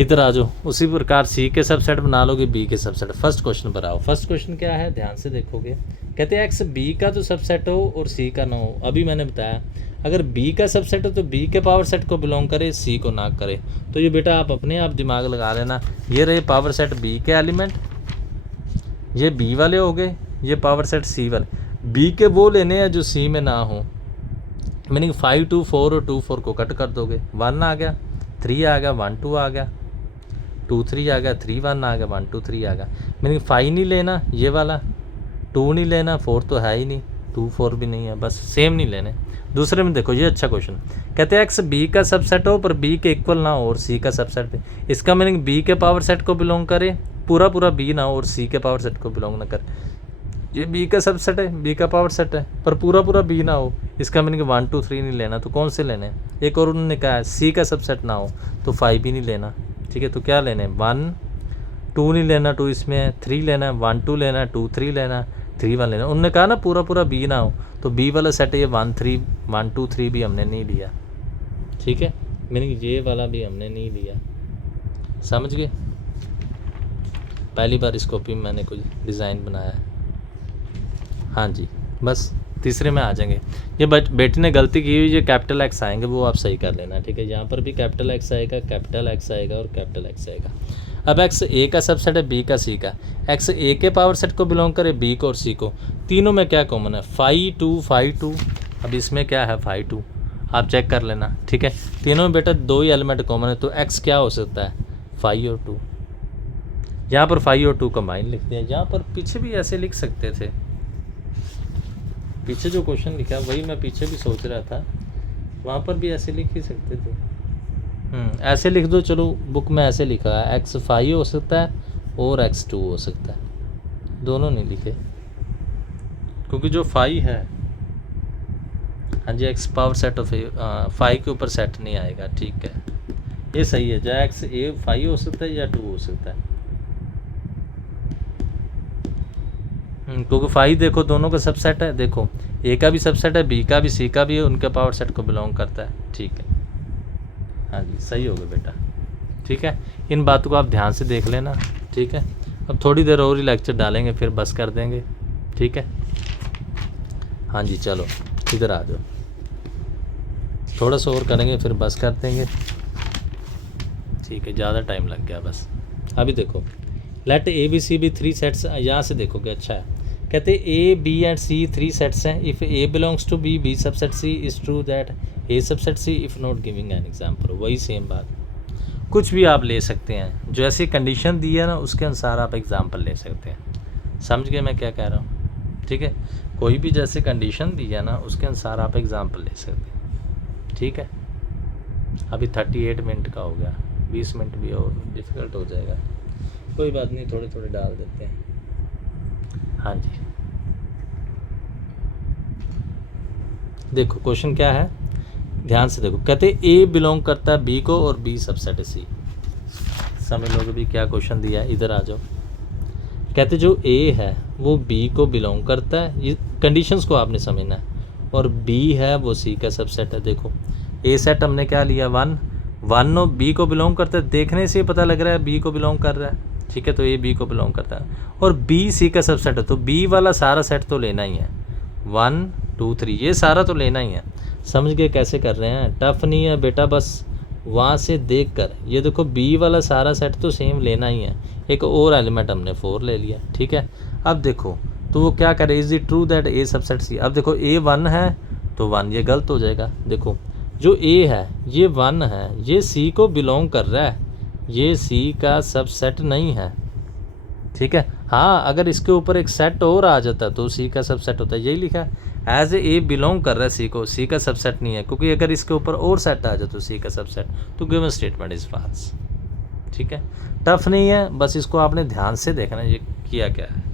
इधर आ जाओ, उसी प्रकार सी के सबसेट बना लोगे बी के सबसेट। फर्स्ट क्वेश्चन पर आओ। फर्स्ट क्वेश्चन क्या है, ध्यान से देखोगे। कहते हैं एक्स बी का तो सबसेट हो और सी का ना हो। अभी मैंने बताया अगर बी का सबसेट हो तो बी के पावर सेट को बिलोंग करे, सी को ना करे। तो ये बेटा आप अपने आप दिमाग लगा लेना। ये रहे पावर सेट बी के एलिमेंट, ये बी वाले हो गए, ये पावर सेट सी वाले। बी के वो लेने हैं जो सी में ना हो, मीनिंग 5 2 4 और 2 4 को कट कर दोगे, 1 आ गया, 3 आ गया, 1 2 आ गया, 2 3 आ गया, 3 1 आ गया, 1 2 3 आ गया। मीनिंग 5 नहीं लेना ये वाला, 2 नहीं लेना, 4 तो है ही नहीं, 2 4 भी नहीं है, बस सेम नहीं लेने। दूसरे में देखो, ये अच्छा क्वेश्चन। कहते हैं एक्स बी का सबसेट हो पर बी के इक्वल ना हो और सी का सबसेट भी। इसका मीनिंग बी के पावर सेट को बिलोंग करे, पूरा पूरा बी ना हो और सी के पावर सेट को बिलोंग ना करे। ये बी का सबसेट है, बी का पावर सेट है, पर पूरा पूरा बी ना हो। इसका मीनिंग 1 2 3 नहीं लेना, तो कौन से लेने? एक और उन्होंने कहा है सी का सबसेट ना हो तो 5 भी नहीं लेना। ठीक है, तो क्या लेने? 1 2 नहीं लेना, 2 इसमें है, 3 लेना है, 1 2 लेना है, 2 3 लेना है, 3 1 लेना। उन्होंने कहा ना पूरा पूरा बी ना हो, तो बी वाला सेट है ये 1 2 3 भी हमने नहीं लिया। ठीक है, मीनिंग ये वाला भी हमने नहीं लिया। समझ गए? पहली बार इस कॉपी में मैंने कुछ डिज़ाइन बनाया है। हाँ जी, बस तीसरे में आ जाएंगे। ये बेटे ने गलती की हुई, ये कैपिटल एक्स आएंगे वो आप सही कर लेना। ठीक है, यहाँ पर भी कैपिटल एक्स आएगा, कैपिटल एक्स आएगा और कैपिटल एक्स आएगा। अब एक्स ए का सबसेट है बी का सी का। एक्स ए के पावर सेट को बिलोंग करे, बी को और सी को। तीनों में क्या कॉमन है? 5 2 5 2। अब इसमें क्या है? 5 2 आप चेक कर लेना। ठीक है, तीनों में बेटा 2 ही एलिमेंट कॉमन है, तो एक्स क्या हो सकता है? 5 और 2। यहाँ पर 5 और 2 कंबाइन लिखते हैं। यहाँ पर पीछे भी ऐसे लिख सकते थे, पीछे जो क्वेश्चन लिखा है वही मैं पीछे भी सोच रहा था, वहाँ पर भी ऐसे लिख ही सकते थे। ऐसे लिख दो, चलो बुक में ऐसे लिखा है एक्स 5 हो सकता है और एक्स 2 हो सकता है, दोनों नहीं लिखे क्योंकि जो 5 है, हाँ जी, एक्स पावर सेट ऑफ 5 के ऊपर सेट नहीं आएगा। ठीक है, ये सही है, या एक्स ए 5 हो सकता है या 2 हो सकता है, क्योंकि 5 देखो दोनों का सबसेट है। देखो ए का भी सबसेट है, बी का भी, सी का भी है, उनके पावर सेट को बिलोंग करता है। ठीक है, हाँ जी, सही हो गया बेटा। ठीक है, इन बातों को आप ध्यान से देख लेना। ठीक है, अब थोड़ी देर और ही लेक्चर डालेंगे फिर बस कर देंगे। ठीक है, हाँ जी, चलो इधर आ जाओ, थोड़ा सा और करेंगे फिर बस कर देंगे। ठीक है, ज़्यादा टाइम लग गया बस। अभी देखो, let A B C be 3 sets. यहाँ से देखोगे, अच्छा है, कहते A B and C 3 sets हैं। If A belongs to B, B subset C is true that A subset C, if not giving an example. वही सेम बात, कुछ भी आप ले सकते हैं, जो ऐसी कंडीशन दी है ना उसके अनुसार आप एग्जाम्पल ले सकते हैं। समझ गए मैं क्या कह रहा हूँ? ठीक है, कोई भी जैसे कंडीशन दी है ना उसके अनुसार आप एग्जाम्पल ले सकते हैं। ठीक है, अभी 38 मिनट का हो गया, 20 मिनट भी और डिफ़िकल्ट हो जाएगा, कोई बात नहीं, थोड़े थोड़े डाल देते हैं। हाँ जी, देखो क्वेश्चन क्या है, ध्यान से देखो। कहते ए बिलोंग करता है बी को और बी सबसेट है सी। समझ लोगे भी क्या क्वेश्चन दिया है? इधर आ जाओ। कहते जो ए है वो बी को बिलोंग करता है, ये कंडीशंस को आपने समझना है, और बी है वो सी का सबसेट है। देखो ए सेट हमने क्या लिया? 1 1 और बी को बिलोंग करता है, देखने से पता लग रहा है बी को बिलोंग कर रहा है। ठीक है, तो ए बी को बिलोंग करता है और बी सी का सबसेट है, तो बी वाला सारा सेट तो लेना ही है। 1 2 3 ये सारा तो लेना ही है। समझ गए कैसे कर रहे हैं? टफ नहीं है बेटा, बस वहाँ से देख कर ये देखो, बी वाला सारा सेट तो सेम लेना ही है। एक और एलिमेंट हमने 4 ले लिया। ठीक है, अब देखो तो वो क्या करे, is it true that A subset C. अब देखो ए 1 है तो 1 ये गलत हो जाएगा। देखो जो ए है ये 1 है, ये सी को बिलोंग कर रहा है, ये सी का सबसेट नहीं है। ठीक है, हाँ अगर इसके ऊपर एक सेट और आ जाता तो सी का सबसेट होता है, यही लिखा है। एज ए बिलोंग कर रहा है सी को, सी का सबसेट नहीं है, क्योंकि अगर इसके ऊपर और सेट आ जाए तो सी का सबसेट, तो गिवन स्टेटमेंट इज फॉल्स। ठीक है, टफ नहीं है, बस इसको आपने ध्यान से देखना ये किया क्या है।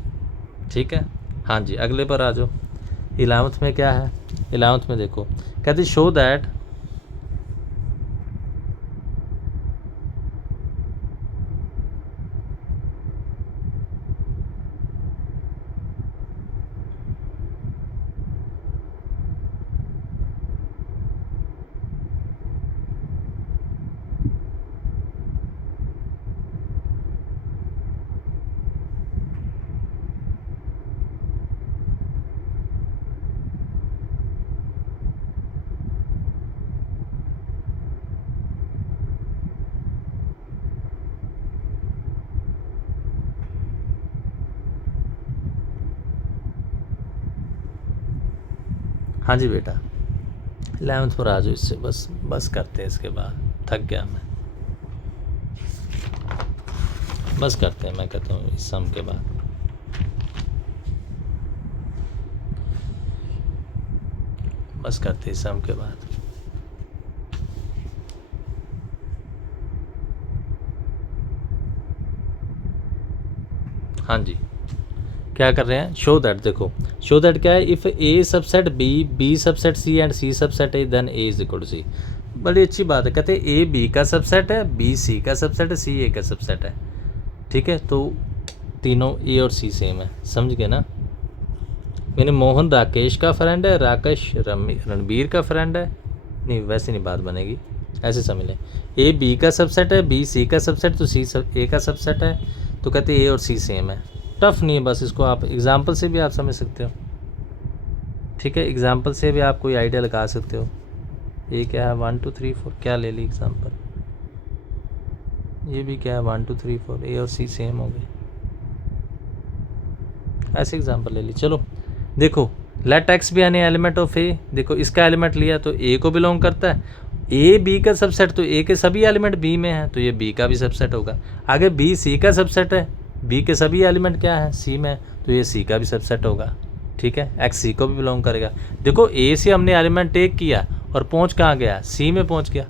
ठीक है, हाँ जी, अगले पर आ जाओ। 11th में क्या है? 11th में देखो, कहते शो दैट हाँ जी बेटा 11th पर आ जाओ, इससे बस करते हैं, इसके बाद थक गया मैं, बस करते हैं, मैं कहता हूँ इस सम के बाद। बस करते हैं इस सम के बाद। हाँ जी क्या कर रहे हैं, शो दैट, देखो शो दैट क्या है, if A subset B, B subset C and C subset A, then A is equal to C. बड़ी अच्छी बात है, कहते हैं ए बी का सबसेट है, बी सी का सबसेट है, सी ए का सबसेट है। ठीक है, तो तीनों ए और सी सेम है, समझ गए ना। मैंने मोहन राकेश का फ्रेंड है, राकेश रणबीर का फ्रेंड है, नहीं वैसे नहीं बात बनेगी, ऐसे समझ लें। ए बी का सबसेट है, बी सी का सबसेट, तो सी ए का सबसेट है, तो कहते हैं ए और सी सेम है। टफ नहीं है, बस इसको आप एग्जाम्पल से भी आप समझ सकते हो। ठीक है, एग्जाम्पल से भी आप कोई आइडिया लगा सकते हो। ये क्या है 1 2 3 4, क्या ले ली एग्जाम्पल, ये भी क्या है 1 2 3 4, ए और सी सेम हो गए, ऐसे एग्जाम्पल ले ली। चलो देखो, let X be any element of A, देखो इसका एलिमेंट लिया तो ए को बिलोंग करता है, ए बी का सबसेट, तो ए के सभी एलिमेंट बी में हैं, तो ये बी का भी सबसेट होगा। आगे बी सी का सबसेट है, बी के सभी एलिमेंट क्या है सी में, तो ये सी का भी सबसेट होगा। ठीक है, एक्स सी को भी बिलोंग करेगा। देखो ए से हमने एलिमेंट टेक किया और पहुंच कहाँ गया, सी में पहुंच गया।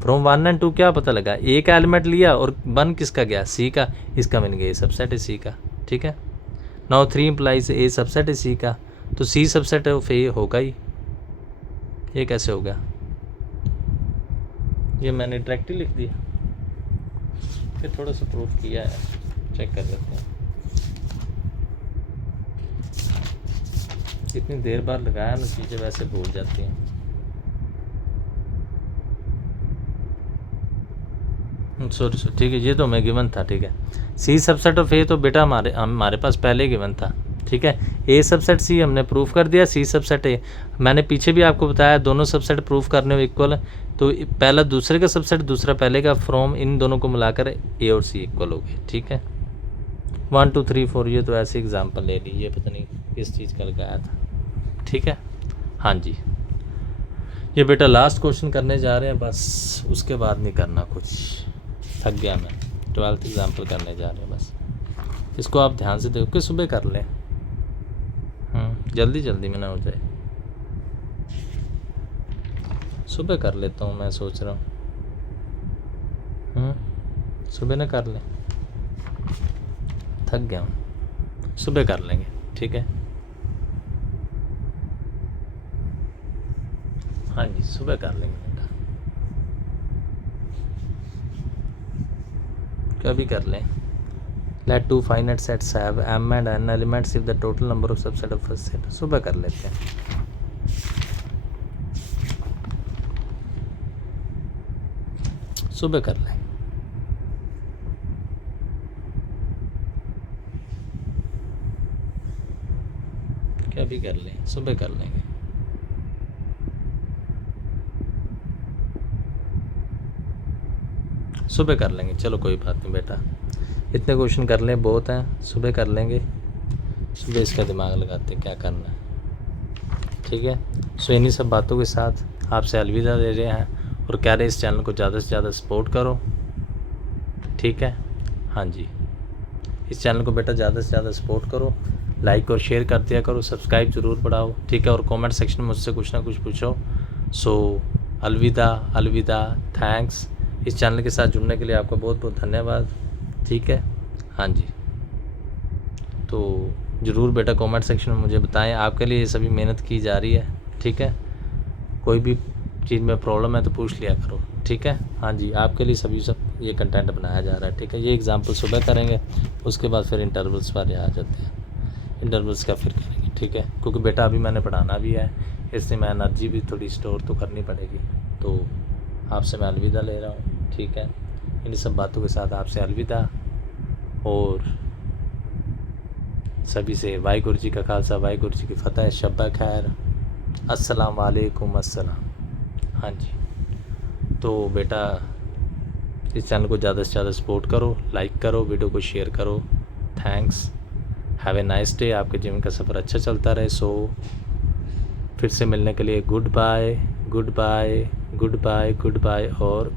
फ्रॉम 1 एंड 2 क्या पता लगा, ए का एलिमेंट लिया और 1 किसका गया, सी का, इसका मिल गया सबसेट है सी का। ठीक है, नाउ 3 इम्प्लाइज ए सबसेट है सी का, तो सी सबसेट ऑफ ए होगा ही। ये कैसे हो गया, ये मैंने डायरेक्टली लिख दिया, फिर थोड़ा सा प्रूफ किया है, चेक कर लेते हैं। इतनी देर बाद लगाया ना, चीज़ें वैसे भूल जाती हैं। सॉरी ठीक है, ये तो मैं गिवन था। ठीक है, सी सबसेट ऑफ ए तो बेटा हमारे पास पहले गिवन था। ठीक है, ए सबसेट सी हमने प्रूफ कर दिया, सी सबसेट ए मैंने पीछे भी आपको बताया, दोनों सबसेट प्रूफ करने में इक्वल है, तो पहला दूसरे का सबसेट, दूसरा पहले का, फ्रॉम इन दोनों को मिलाकर ए और सी इक्वल हो गए। ठीक है, 1 2 3 4, ये तो ऐसे एग्जाम्पल ले ली, ये पता नहीं किस चीज़ का लगाया था। ठीक है, हाँ जी, ये बेटा लास्ट क्वेश्चन करने जा रहे हैं, बस उसके बाद नहीं करना कुछ, थक गया मैं। 12th एग्जाम्पल करने जा रहे हैं बस, इसको आप ध्यान से देखो कि सुबह कर लें, जल्दी जल्दी में ना हो जाए, सुबह कर लेता हूँ मैं सोच रहा हूँ, सुबह ना कर लें, थक गया हूँ, सुबह कर लेंगे। ठीक है, हाँ जी सुबह कर लेंगे बेटा, कभी कर लें। Let 2 finite sets have m and n elements if the total number of subset of first set, सुबह कर लेते हैं। सुबह कर लें, क्या भी कर लें, सुबह कर लेंगे। सुबह कर लेंगे, चलो कोई बात नहीं बेटा, इतने क्वेश्चन कर लें, बहुत हैं, सुबह कर लेंगे, सुबह इसका दिमाग लगाते क्या करना है। ठीक है, सो इन्हीं सब बातों के साथ आपसे अलविदा ले रहे हैं और कह रहे हैं इस चैनल को ज़्यादा से ज़्यादा सपोर्ट करो। ठीक है, हाँ जी, इस चैनल को बेटा ज़्यादा से ज़्यादा सपोर्ट करो, लाइक और शेयर कर दिया करो, सब्सक्राइब ज़रूर बढ़ाओ। ठीक है, और कमेंट सेक्शन में मुझसे कुछ ना कुछ पूछो। सो अलविदा, थैंक्स। इस चैनल के साथ जुड़ने के लिए आपका बहुत बहुत धन्यवाद। ठीक है, हाँ जी, तो ज़रूर बेटा कमेंट सेक्शन में मुझे बताएं, आपके लिए ये सभी मेहनत की जा रही है। ठीक है, कोई भी चीज़ में प्रॉब्लम है तो पूछ लिया करो। ठीक है, हाँ जी, आपके लिए सब ये कंटेंट बनाया जा रहा है। ठीक है, ये एग्जाम्पल सुबह करेंगे, उसके बाद फिर इंटरवल्स वाले आ जाते हैं, इंटरवल्स का फिर करेंगे। ठीक है, क्योंकि बेटा अभी मैंने पढ़ाना भी है, इसलिए मैं एनर्जी भी थोड़ी स्टोर तो करनी पड़ेगी। तो आपसे मैं अलविदा ले रहा हूँ। ठीक है, इन सब बातों के साथ आपसे अलविदा, और सभी से वाहिगुरु जी का खालसा, वाहिगुरु जी की फतेह, शब्बा खैर, अस्सलाम वालेकुम अस्सलाम। हाँ जी, तो बेटा इस चैनल को ज़्यादा से ज़्यादा सपोर्ट करो, लाइक करो, वीडियो को शेयर करो। Thanks, have a nice day, आपके जीवन का सफ़र अच्छा चलता रहे। सो फिर से मिलने के लिए goodbye goodbye goodbye goodbye और